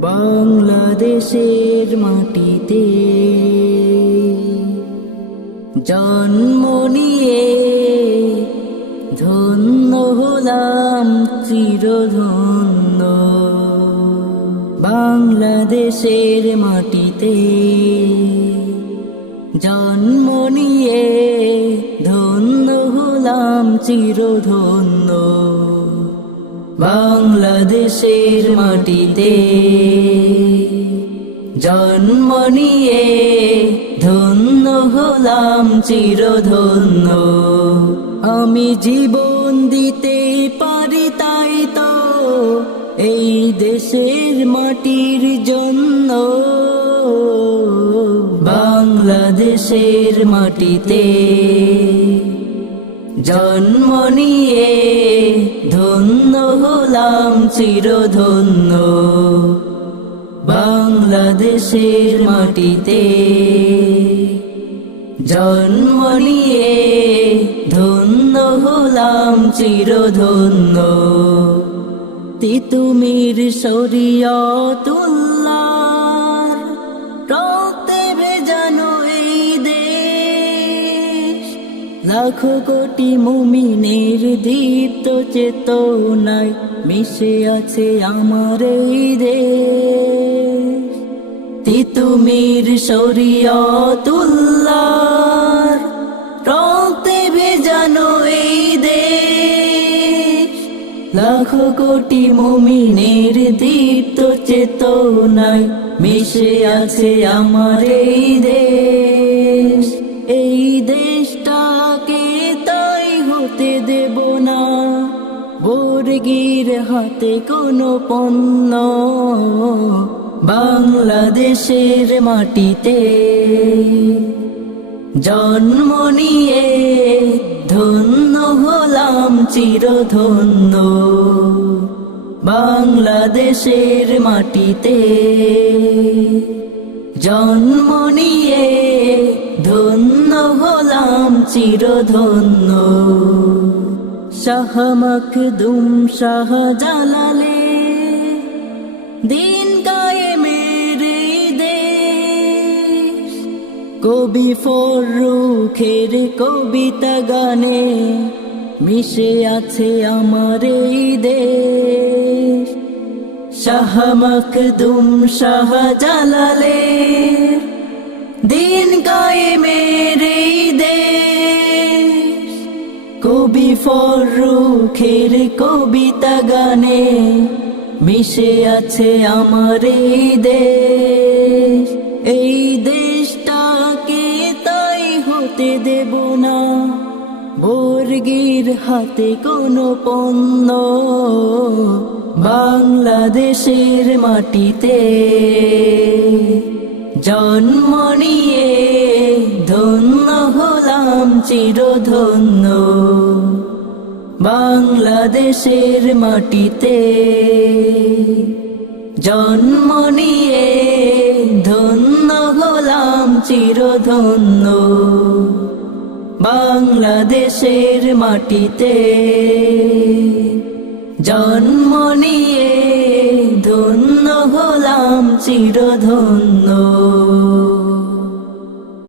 বাংলাদেশের মাটিতে জন্ম নিয়ে ধন্য হলাম চিরধন্য। বাংলাদেশের মাটিতে জন্ম নিয়ে ধন্য হলাম চিরধন্য। বাংলাদেশের মাটিতে জন্ম নিয়ে ধন্য হলাম চিরধন্য। আমি জীবন দিতে পারি তাই তো এই দেশের মাটির জন্য। বাংলাদেশের মাটিতে জন্ম নিয়ে ধন্য হলাম চিরধন্য। বাংলাদেশের মাটিতে জন্ম নিয়ে ধন্য হলাম চিরধন্য। তিতুমির শরিয়তুল্লাহর রক্তে ভেজানো এই দেশ, লাখো কোটি মুমিনের দীপ্ত চেতনায় মিশে আছে আমার এই দেশ। তিতুমির শরিয়তুল্লাহর রক্তে ভেজানো এই দেশ, লাখো কোটি মুমিনের দীপ্ত চেতনায় মিশে আছে আমার এই দেশ। এই দেশটাকে তাই হতে দেব না বর্গীর হাতে কোনো পণ্য। বাংলাদেশের মাটিতে জন্ম নিয়ে ধন্য হলাম চিরধন্য। বাংলাদেশের মাটিতে জন্ম নিয়ে ধন্য হলাম চিরধন্য। শাহ মখদুম শাহজালালে দিন কায়েমের এই দেশ, কবি ফররুখের কবিতা গানে মিশে আছে আমার এই দেশ। শাহ মখদুম শাহজালালে দিন কায়েমের এই দেশ, কবি ফররুখের কবিতা গানে মিশে আছে আমার এই দেশ। এই দেশটাকে তাই হতে দেব না বর্গীর হাতে কোনো পণ্য। বাংলাদেশের মাটিতে জন্ম নিয়ে ধন্য হলাম চিরধন্য। বাংলাদেশের মাটিতে জন্ম নিয়ে ধন্য হলাম চিরধন্য। বাংলাদেশের মাটিতে জন্ম নিয়ে ধন্য হলাম চিরধন্য।